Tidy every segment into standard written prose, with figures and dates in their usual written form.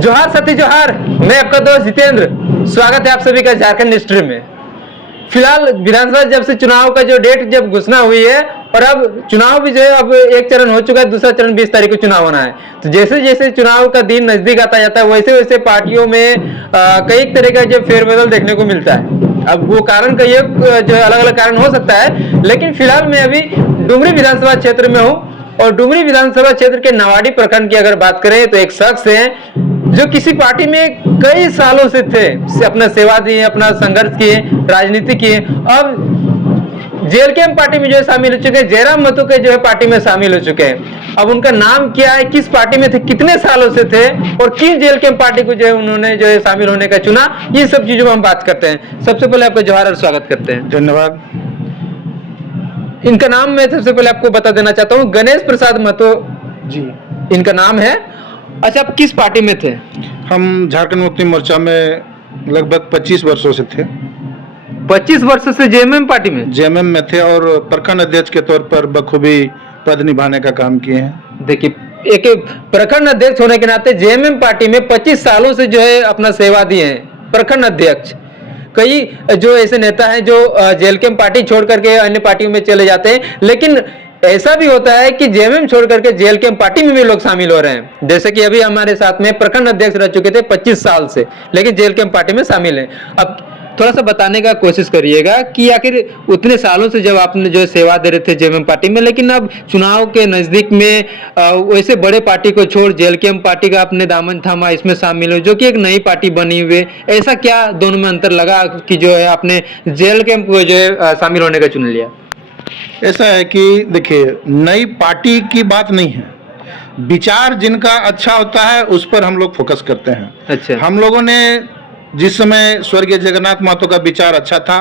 जोहार सती जोहार, मैं आपका दोस्त जितेंद्र। स्वागत है आप सभी का झारखंड हिस्ट्री में। फिलहाल विधानसभा जब से चुनाव का जो डेट जब घोषणा हुई है और अब चुनाव भी जो है अब एक चरण हो चुका है, दूसरा चरण 20 तारीख को चुनाव होना है। तो जैसे जैसे चुनाव का दिन नजदीक आता जाता है वैसे वैसे पार्टियों में कई तरह का जो फेरबदल देखने को मिलता है। अब वो कारण कई जो अलग अलग कारण हो सकता है, लेकिन फिलहाल मैं अभी डुमरी विधानसभा क्षेत्र में हूँ और डुमरी विधानसभा क्षेत्र के नवाड़ी प्रखंड की अगर बात करें तो एक शख्स है जो किसी पार्टी में कई सालों से थे, अपना सेवा दिए, अपना संघर्ष किए, राजनीति किए। अब जेएलके पार्टी में जो है शामिल हो चुके हैं, जयराम महतो के जो है पार्टी में शामिल हो चुके हैं। अब उनका नाम क्या है, किस पार्टी में थे, कितने सालों से थे और किस जेएलके पार्टी को जो है उन्होंने जो है शामिल होने का चुना, ये सब चीजों में हम बात करते हैं। सबसे पहले आपका जोहार और स्वागत करते हैं। धन्यवाद। इनका नाम मैं सबसे पहले आपको बता देना चाहता हूँ, गणेश प्रसाद महतो जी इनका नाम है। अच्छा, आप किस पार्टी में थे? हम झारखंड मुक्ति मोर्चा में लगभग 25 वर्षों से थे। 25 वर्ष से जेएमएम पार्टी में? जेएमएम में थे और प्रखंड अध्यक्ष के तौर पर बखूबी पद निभाने का काम किए हैं। देखिए, एक प्रखंड अध्यक्ष होने के नाते जेएमएम पार्टी में 25 सालों से जो है अपना सेवा दिए हैं प्रखंड अध्यक्ष। कई जो ऐसे नेता हैं जो जेएलके पार्टी छोड़ करके अन्य पार्टियों में चले जाते हैं, लेकिन ऐसा भी होता है कि जेएमएम छोड़ करके जेएलके पार्टी में भी लोग शामिल हो रहे हैं। जैसे कि अभी हमारे साथ में प्रखंड अध्यक्ष रह चुके थे 25 साल से, लेकिन जेएलके पार्टी में शामिल हैं। अब थोड़ा सा बताने का कोशिश करिएगा कि आखिर उतने सालों से जब आपने जो सेवा दे रहे थे जेएमएम पार्टी में, लेकिन अब चुनाव के नजदीक में वैसे बड़े पार्टी को छोड़ जेएलके पार्टी का आपने दामन थामा, इसमें शामिल हो, जो कि एक नई पार्टी बनी हुई है। ऐसा क्या दोनों में अंतर लगा कि जो है आपने जेएलके को जो है शामिल होने का चुन लिया? ऐसा है कि देखिए, नई पार्टी की बात नहीं है, विचार जिनका अच्छा होता है उस पर हम लोग फोकस करते हैं। अच्छा। हम लोगों ने जिस समय स्वर्गीय जगन्नाथ महतो का विचार अच्छा था,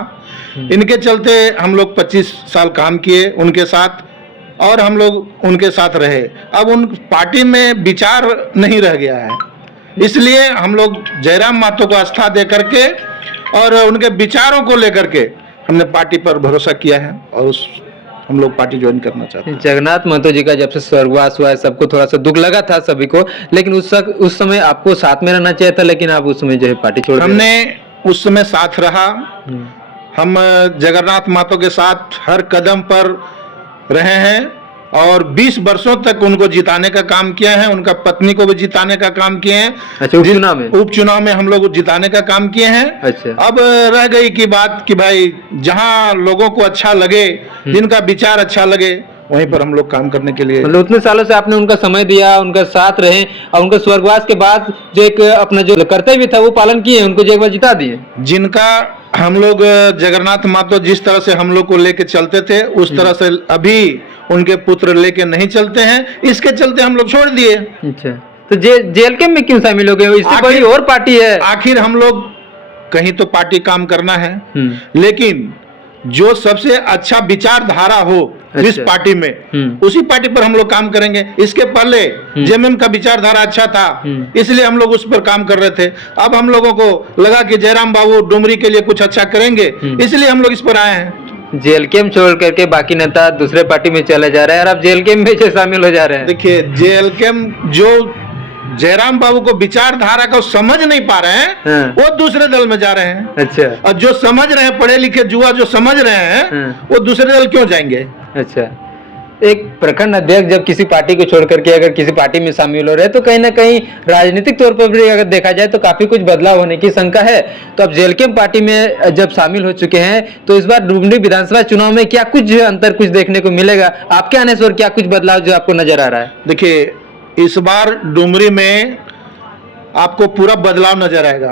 इनके चलते हम लोग 25 साल काम किए उनके साथ और हम लोग उनके साथ रहे। अब उन पार्टी में विचार नहीं रह गया है, इसलिए हम लोग जयराम महतो को आस्था दे करके और उनके विचारों को लेकर के हमने पार्टी पर भरोसा किया है और हम लोग पार्टी ज्वाइन करना चाहते हैं। जगन्नाथ महतो जी का जब से स्वर्गवास हुआ है, सबको थोड़ा सा दुख लगा था सभी को, लेकिन उस समय आपको साथ में रहना चाहिए था, लेकिन आप उस समय जो है पार्टी छोड़ दिए। हमने उस समय साथ रहा। हम जगन्नाथ महतो के साथ हर कदम पर रहे हैं और 20 वर्षों तक उनको जिताने का काम किया है, उनका पत्नी को भी जिताने का काम किए हैं। अच्छा, उपचुनाव में हम लोग जिताने का काम किए हैं। अच्छा। अब रह गई की बात कि भाई जहां लोगों को अच्छा लगे, जिनका विचार अच्छा लगे, वहीं पर हम लोग काम करने के लिए। मतलब उतने सालों से आपने उनका समय दिया, उनका साथ रहे और उनका स्वर्गवास के बाद जो एक अपना जो कर्तव्य था वो पालन किए, उनको जो एक बार जिता दिए। जिनका हम लोग जगन्नाथ महतो जिस तरह से हम लोग को लेके चलते थे उस तरह से अभी उनके पुत्र लेके नहीं चलते हैं, इसके चलते हम लोग छोड़ दिए। अच्छा, तो जेएलके में क्यों शामिल हो गए? इससे बड़ी और पार्टी है। आखिर हम लोग कहीं तो पार्टी काम करना है, लेकिन जो सबसे अच्छा विचारधारा हो जिस पार्टी में, उसी पार्टी पर हम लोग काम करेंगे। इसके पहले जेएमएम का विचारधारा अच्छा था, इसलिए हम लोग उस पर काम कर रहे थे। अब हम लोगों को लगा कि जयराम बाबू डुमरी के लिए कुछ अच्छा करेंगे, इसलिए हम लोग इस पर आए हैं। जेएलके में छोड़ करके बाकी नेता दूसरे पार्टी में चले जा रहे हैं और अब जेएलके में शामिल हो जा रहे हैं। देखिए, जेएलके जो जयराम बाबू को विचारधारा को समझ नहीं पा रहे हैं, वो दूसरे दल में जा रहे हैं। अच्छा। और जो समझ रहे हैं, पढ़े लिखे जुआ जो समझ रहे हैं, वो दूसरे दल क्यों जाएंगे? अच्छा, एक प्रखंड अध्यक्ष जब किसी पार्टी को छोड़ करके अगर किसी पार्टी में शामिल हो रहे हैं तो कहीं ना कहीं राजनीतिक तौर पर भी अगर देखा जाए तो काफी कुछ बदलाव होने की शंका है। तो अब जेएलके पार्टी में जब शामिल हो चुके हैं तो इस बार डुमरी विधानसभा चुनाव में क्या कुछ अंतर कुछ देखने को मिलेगा? आपके आने से और क्या कुछ बदलाव जो आपको नजर आ रहा है? देखिए, इस बार डुमरी में आपको पूरा बदलाव नजर आएगा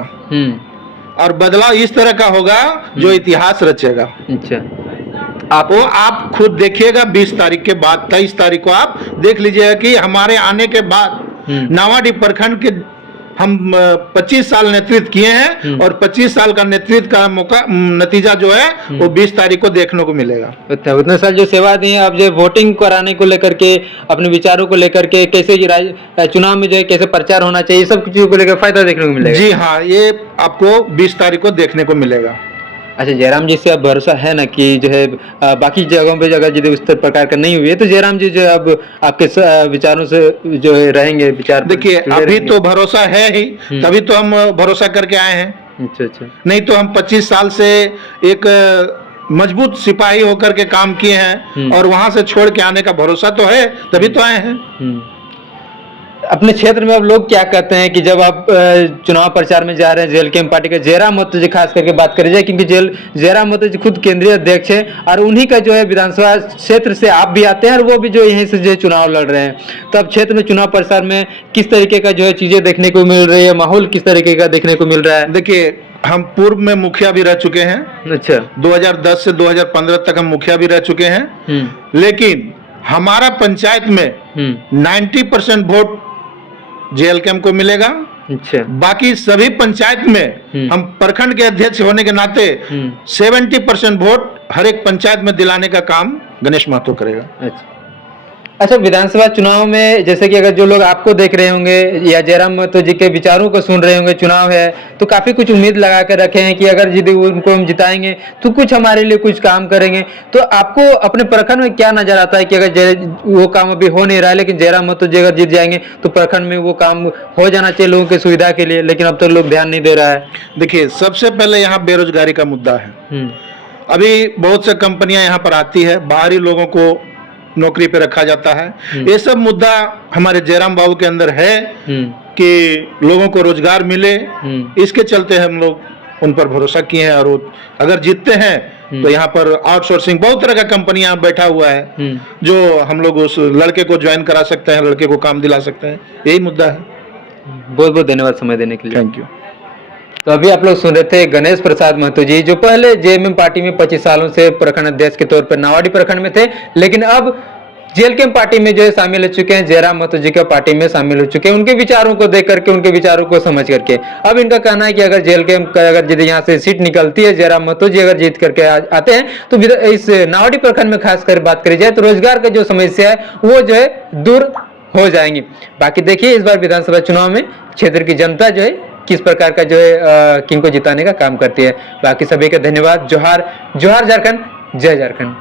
और बदलाव इस तरह का होगा जो इतिहास रचेगा। अच्छा, आप खुद देखिएगा। 20 तारीख के बाद 23 तारीख को आप देख लीजिएगा कि हमारे आने के बाद नावाडी प्रखंड के हम 25 साल नेतृत्व किए हैं और 25 साल का नेतृत्व का मौका नतीजा जो है वो 20 तारीख को देखने को मिलेगा। उतने साल जो सेवा दी है, अब जो वोटिंग कराने को लेकर के, अपने विचारों को लेकर के, कैसे चुनाव में जो है कैसे प्रचार होना चाहिए, सब चीजों को लेकर फायदा देखने को मिलेगा। जी हाँ, ये आपको 20 तारीख को देखने को मिलेगा। अच्छा, जयराम जी से अब भरोसा है ना कि जो है बाकी जगहों पे अगर यदि उस प्रकार का नहीं हुई है तो जयराम जी जो है अब आपके विचारों से जो है रहेंगे, विचार पर देखिए जुड़े अभी रहेंगे? तो भरोसा है ही, तभी तो हम भरोसा करके आए हैं। अच्छा अच्छा। नहीं तो हम 25 साल से एक मजबूत सिपाही होकर के काम किए हैं और वहां से छोड़ के आने का भरोसा तो है, तभी तो आए हैं। अपने क्षेत्र में अब लोग क्या कहते हैं कि जब आप चुनाव प्रचार में जा रहे हैं जेएलकेएम पार्टी के जयराम महतो जी खास करके बात करी जाए, क्योंकि जयराम महतो जी खुद केंद्रीय अध्यक्ष हैं और उन्हीं का जो है विधानसभा क्षेत्र से आप भी आते हैं और वो भी जो यहीं से जो है चुनाव लड़ रहे हैं, तो अब क्षेत्र में चुनाव प्रचार में किस तरीके का जो है चीजें देखने को मिल रही है, माहौल किस तरीके का देखने को मिल रहा है? देखिए हम पूर्व में मुखिया भी रह चुके हैं। अच्छा। 2010 से 2015 तक हम मुखिया भी रह चुके हैं, लेकिन हमारा पंचायत में 90% वोट जेएलकेएम को मिलेगा। अच्छा। बाकी सभी पंचायत में हम प्रखंड के अध्यक्ष होने के नाते 70% वोट हर एक पंचायत में दिलाने का काम गणेश महतो करेगा। अच्छा, विधानसभा चुनाव में जैसे कि अगर जो लोग आपको देख रहे होंगे या जयराम महतो जी के विचारों को सुन रहे होंगे, चुनाव है तो काफी कुछ उम्मीद लगा कर रखे हैं कि अगर यदि उनको हम जिताएंगे तो कुछ हमारे लिए कुछ काम करेंगे, तो आपको अपने प्रखंड में क्या नजर आता है कि अगर वो काम अभी हो नहीं रहा है लेकिन जयराम महतो जी अगर जीत जाएंगे तो प्रखंड में वो काम हो जाना चाहिए लोगों की सुविधा के लिए, लेकिन अब तो लोग ध्यान नहीं दे रहा है? देखिए सबसे पहले यहाँ बेरोजगारी का मुद्दा है। अभी बहुत से कंपनियां यहाँ पर आती है, बाहरी लोगों को नौकरी पे रखा जाता है। ये सब मुद्दा हमारे जयराम बाबू के अंदर है कि लोगों को रोजगार मिले, इसके चलते हम लोग उन पर भरोसा किए हैं और अगर जीतते हैं तो यहाँ पर आउटसोर्सिंग बहुत तरह का कंपनियां बैठा हुआ है जो हम लोग उस लड़के को ज्वाइन करा सकते हैं, लड़के को काम दिला सकते हैं, यही मुद्दा है। बहुत बहुत धन्यवाद समय देने के लिए। Thank you. तो अभी आप लोग सुन रहे थे गणेश प्रसाद महतो जी, जो पहले जेएमएम पार्टी में 25 सालों से प्रखंड अध्यक्ष के तौर पर नावाडी प्रखंड में थे, लेकिन अब जेएलकेएम पार्टी में जो है शामिल हो चुके हैं, जयराम महतो जी का पार्टी में शामिल हो चुके हैं, उनके विचारों को देख करके, उनके विचारों को समझ करके। अब इनका कहना है कि अगर जेएलकेएम का अगर यदि यहाँ से सीट निकलती है, जयराम महतो जी अगर जीत करके आते हैं तो इस नावाडी प्रखंड में खास कर बात करी जाए तो रोजगार का जो समस्या है वो जो है दूर हो जाएंगी। बाकी देखिए इस बार विधानसभा चुनाव में क्षेत्र की जनता जो है किस प्रकार का जो है किनको जिताने का काम करती है। बाकी सभी का धन्यवाद। जोहार जोहार झारखंड, जय झारखंड।